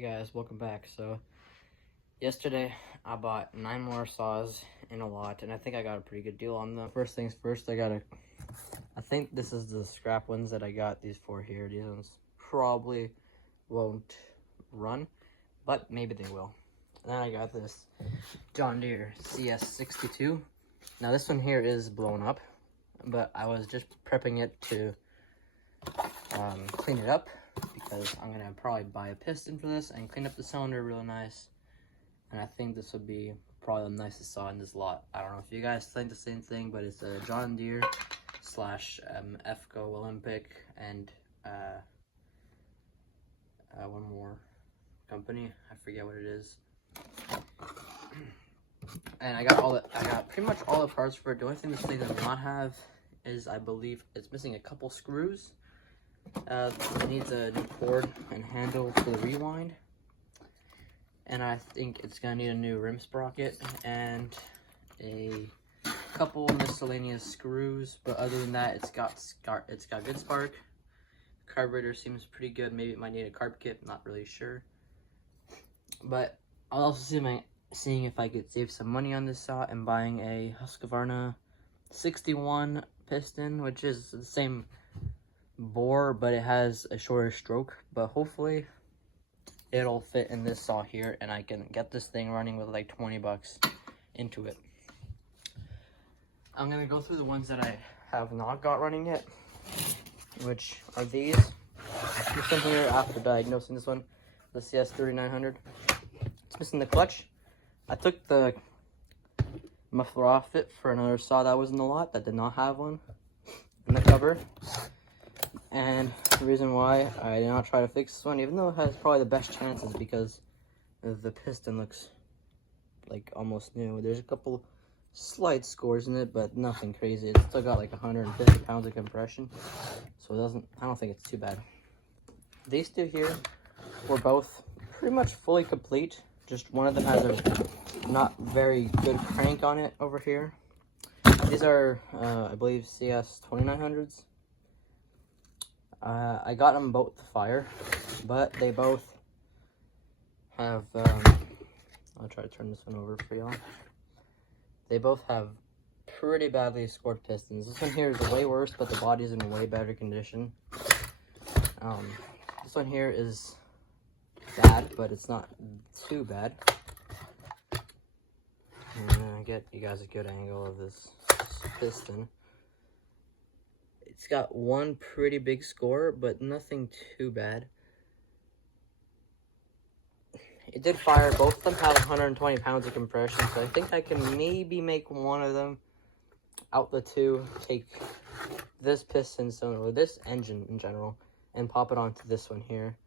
guys, welcome back. So yesterday I bought 9 more saws in a lot, and I think I got a pretty good deal on them. First things first, I think this is the scrap ones that I got these for here. These ones probably won't run, but maybe they will. And then I got this John Deere CS62. Now this one here is blown up, but I was just prepping it to clean it up, because I'm gonna probably buy a piston for this and clean up the cylinder really nice. And I think this would be probably the nicest saw in this lot. I don't know if you guys think the same thing, but it's a John Deere slash FCO Olympic and one more company. I forget what it is. And I got pretty much all the parts for it. The only thing this thing does not have is, I believe, it's missing a couple screws. It needs a new cord and handle for the rewind, and I think it's gonna need a new rim sprocket and a couple miscellaneous screws. But other than that, it's got good spark. Carburetor seems pretty good. Maybe it might need a carb kit, not really sure. But I'll also seeing if I could save some money on this saw and buying a Husqvarna 61 piston, which is the same bore, but it has a shorter stroke. But hopefully it'll fit in this saw here, and I can get this thing running with like 20 bucks into it. I'm gonna go through the ones that I have not got running yet, which are these. This one here, after diagnosing this one, the CS3900. It's missing the clutch. I took the muffler off it for another saw that was in the lot that did not have one in the cover. And the reason why I did not try to fix this one, even though it has probably the best chances, because the piston looks like almost new. There's a couple slight scores in it, but nothing crazy. It's still got like 150 pounds of compression, so I don't think it's too bad. These two here were both pretty much fully complete. Just one of them has a not very good crank on it over here. These are, I believe, CS2900s. I got them both to fire, but they both have, I'll try to turn this one over for y'all. They both have pretty badly scored pistons. This one here is way worse, but the body's in way better condition. This one here is bad, but it's not too bad. I'm gonna get you guys a good angle of this piston. It's got one pretty big score, but nothing too bad. It did fire. Both of them have 120 pounds of compression, so I think I can maybe make one of them out the two, take this piston cylinder, or this engine in general, and pop it onto this one here.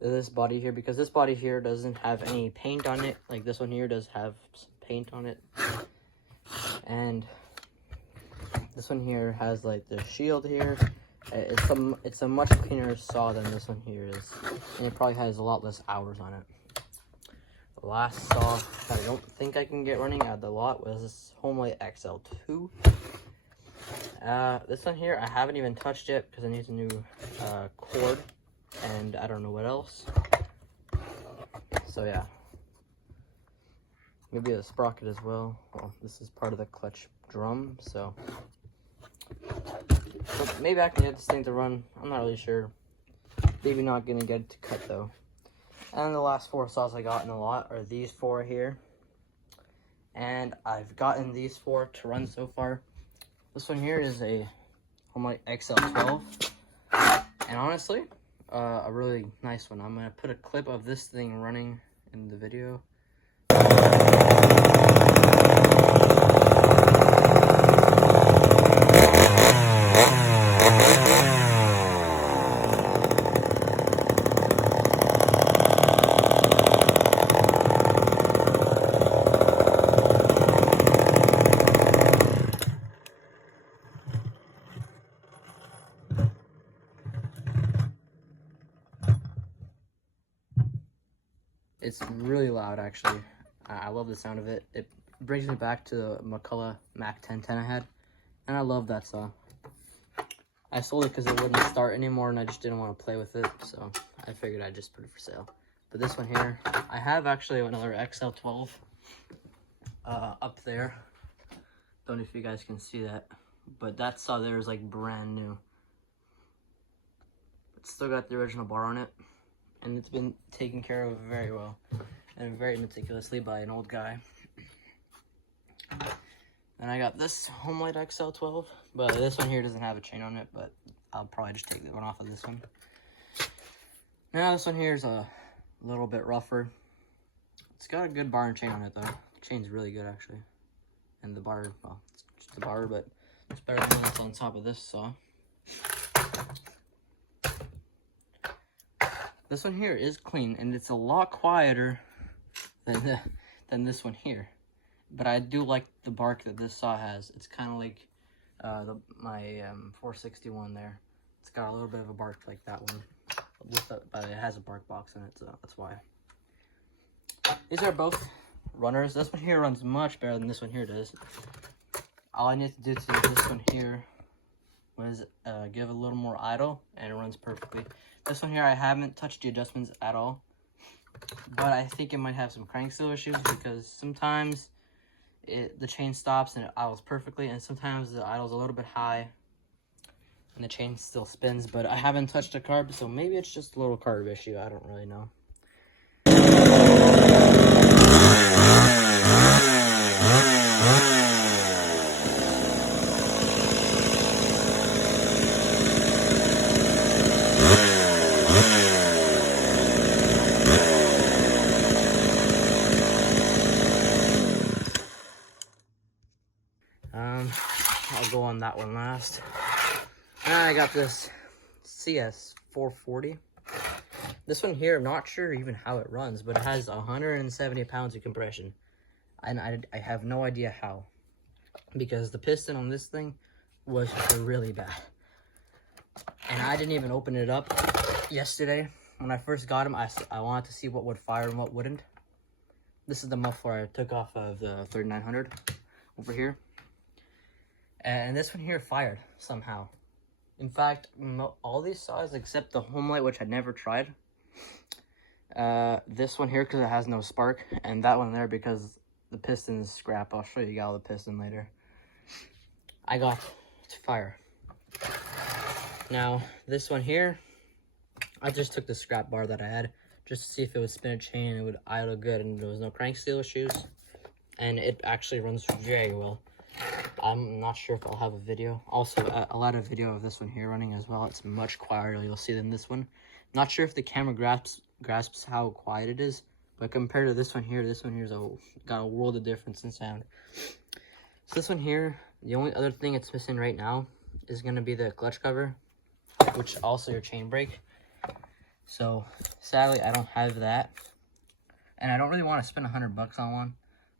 This body here, because this body here doesn't have any paint on it. Like this one here does have some paint on it. And this one here has like the shield here. It's a much cleaner saw than this one here is, and it probably has a lot less hours on it. The last saw that I don't think I can get running out of the lot was this Homely XL2. This one here I haven't even touched yet because it needs a new cord, and I don't know what else. So yeah, maybe a sprocket as well. Well, this is part of the clutch drum, so maybe I can get this thing to run. I'm not really sure. Maybe not gonna get it to cut though. And the last 4 saws I got in the lot are these 4 here, and I've gotten these 4 to run so far. This one here is a Homely XL12, and honestly, a really nice one. I'm gonna put a clip of this thing running in the video. It's really loud, actually. I love the sound of it. It brings me back to the McCulloch Mac 1010 I had, and I love that saw. I sold it because it wouldn't start anymore, and I just didn't want to play with it, so I figured I'd just put it for sale. But this one here, I have actually another XL12 up there. Don't know if you guys can see that, but that saw there is like brand new. It's still got the original bar on it, and it's been taken care of very well and very meticulously by an old guy. And I got this Homelight XL12, but this one here doesn't have a chain on it, but I'll probably just take that one off of this one. Now this one here is a little bit rougher. It's got a good bar and chain on it though. The chain's really good actually. And the bar, well, it's just the bar, but it's better than what's on top of this saw. This one here is clean, and it's a lot quieter than this one here. But I do like the bark that this saw has. It's kind of like my 461 there. It's got a little bit of a bark like that one, but it has a bark box in it, so that's why. These are both runners. This one here runs much better than this one here does. All I need to do to this one here was give it a little more idle, and it runs perfectly. This one here, I haven't touched the adjustments at all, but I think it might have some crank seal issues because sometimes the chain stops and it idles perfectly, and sometimes the idle's a little bit high and the chain still spins, but I haven't touched a carb, so maybe it's just a little carb issue. I don't really know. I'll go on that one last. And I got this G.A.S 440. This one here, I'm not sure even how it runs, but it has 170 pounds of compression. And I have no idea how, because the piston on this thing was really bad. And I didn't even open it up yesterday. When I first got him, I wanted to see what would fire and what wouldn't. This is the muffler I took off of the 3900 over here. And this one here fired somehow. In fact, all these saws except the Homelight, which I'd never tried. This one here because it has no spark, and that one there because the piston is scrap. I'll show you all the piston later. I got to fire. Now, this one here, I just took the scrap bar that I had just to see if it would spin a chain and it would idle good, and there was no crank seal issues. And it actually runs very well. I'm not sure if I'll have a video. Also, I'll add a video of this one here running as well. It's much quieter, you'll see, than this one. Not sure if the camera grasps how quiet it is, but compared to this one here's got a world of difference in sound. So this one here, the only other thing it's missing right now is going to be the clutch cover, which also your chain brake. So sadly, I don't have that, and I don't really want to spend $100 on one.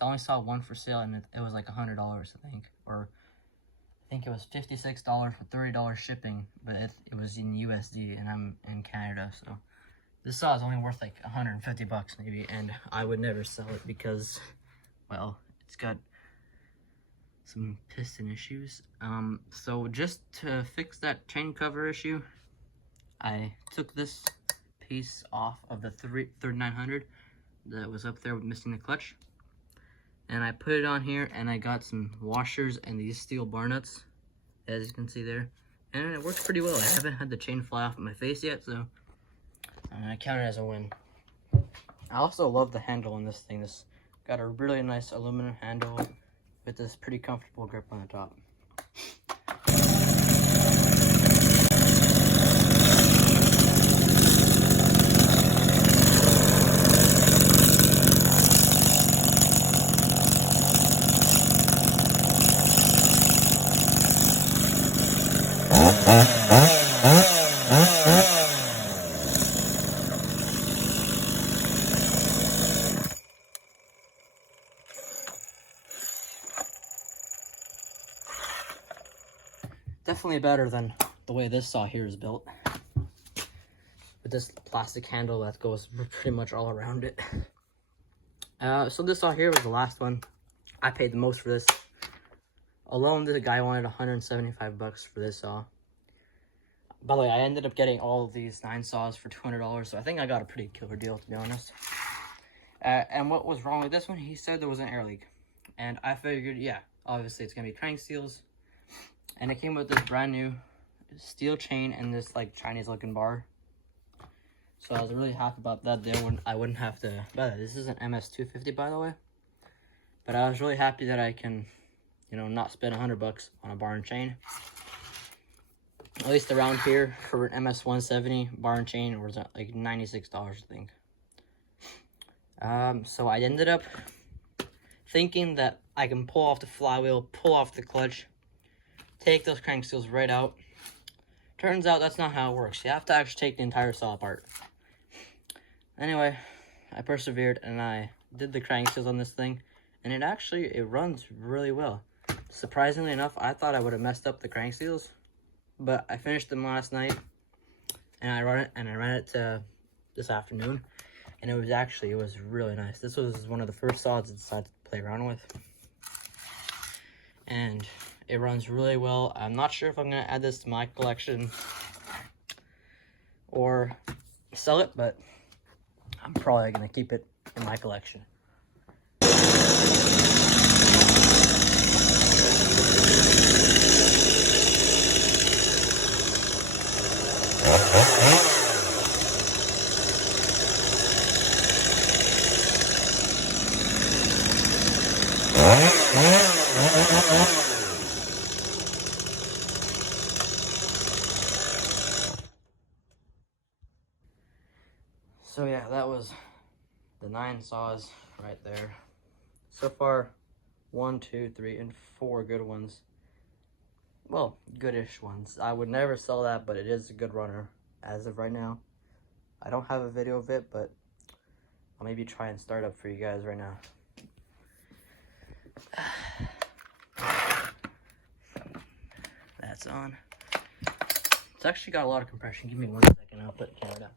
I only saw one for sale, and it was like $100, I think, or I think it was $56 for $30 shipping, but it was in USD, and I'm in Canada, so this saw is only worth like $150 maybe, and I would never sell it because, well, it's got some piston issues. So just to fix that chain cover issue, I took this piece off of the 3900 that was up there missing the clutch. And I put it on here, and I got some washers and these steel bar nuts, as you can see there. And it works pretty well. I haven't had the chain fly off my face yet, so I count it as a win. I also love the handle on this thing. This got a really nice aluminum handle with this pretty comfortable grip on the top. Definitely better than the way this saw here is built, with this plastic handle that goes pretty much all around it. So this saw here was the last one. I paid the most for this. Alone, the guy wanted $175 for this saw. By the way, I ended up getting all of these 9 saws for $200, so I think I got a pretty killer deal, to be honest. And what was wrong with this one? He said there was an air leak. And I figured, yeah, obviously it's going to be crank seals. And it came with this brand new steel chain and this like Chinese looking bar. So I was really happy about that. I wouldn't have to, this is an MS250 by the way. But I was really happy that I can, you know, not spend $100 on a bar and chain. At least around here for an MS170 bar and chain was like $96, I think. So I ended up thinking that I can pull off the flywheel, pull off the clutch, take those crank seals right out. Turns out that's not how it works. You have to actually take the entire saw apart. Anyway, I persevered and I did the crank seals on this thing, and it runs really well. Surprisingly enough, I thought I would have messed up the crank seals, but I finished them last night and I ran it this afternoon, and it was really nice. This was one of the first saws I decided to play around with, and it runs really well. I'm not sure if I'm gonna add this to my collection or sell it, but I'm probably gonna keep it in my collection. So yeah, that was the 9 saws right there. So far, 1, 2, 3, and 4 good ones. Well, goodish ones. I would never sell that, but it is a good runner as of right now. I don't have a video of it, but I'll maybe try and start up for you guys right now. That's on. It's actually got a lot of compression. Give me 1 second, I'll put the camera down.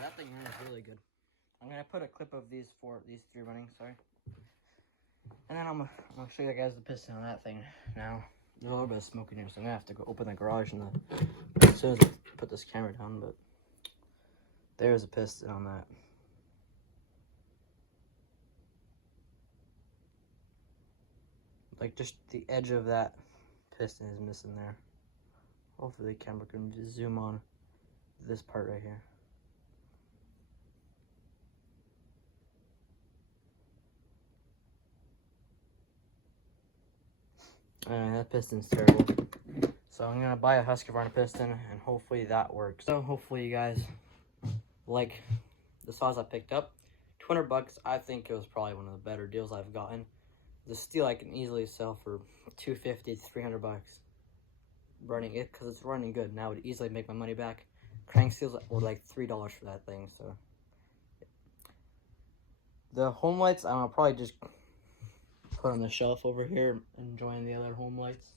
That thing runs really good. I'm gonna put a clip of these 3 running, sorry. And then I'm gonna show you guys the piston on that thing now. There's a little bit of smoke in here, so I'm gonna have to go open the garage as soon as I put this camera down, but there's a piston on that. Like, just the edge of that piston is missing there. Hopefully the camera can just zoom on this part right here. That piston's terrible. So I'm gonna buy a Husqvarna piston and hopefully that works. So hopefully you guys like the saws I picked up. $200, I think it was probably one of the better deals I've gotten. The Stihl I can easily sell for $250 to $300 running it, because it's running good, and I would easily make my money back. Crank seals were like $3 for that thing. So the home lights, I'll probably just put on the shelf over here, enjoying the other home lights.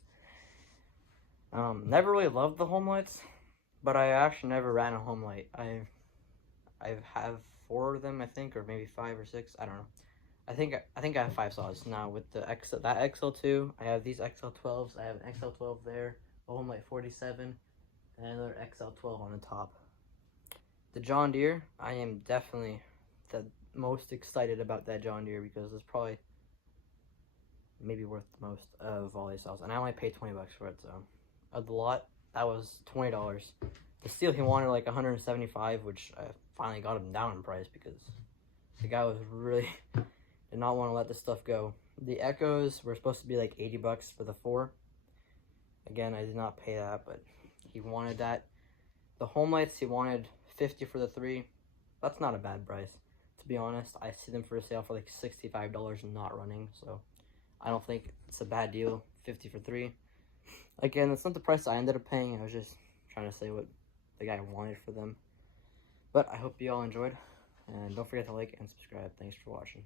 Never really loved the home lights, but I actually never ran a home light. I have 4 of them, I think, or maybe 5 or 6. I don't know. I think I have 5 saws now with the that XL2. I have these XL12s. I have an XL12 there, a home light 47, and another XL12 on the top. The John Deere, I am definitely the most excited about that John Deere, because it's probably maybe worth the most of all these saws, and I only paid $20 for it. So of the lot, that was $20. The Stihl, he wanted like $175, which I finally got him down in price, because the guy was really did not want to let this stuff go. The Echoes were supposed to be like $80 for the 4. Again, I did not pay that, but he wanted that. The home lights, he wanted $50 for the 3. That's not a bad price, to be honest. I see them for sale for like $65 and not running, so I don't think it's a bad deal. $50 for 3. Again, that's not the price I ended up paying. I was just trying to say what the guy wanted for them. But I hope you all enjoyed, and don't forget to like and subscribe. Thanks for watching.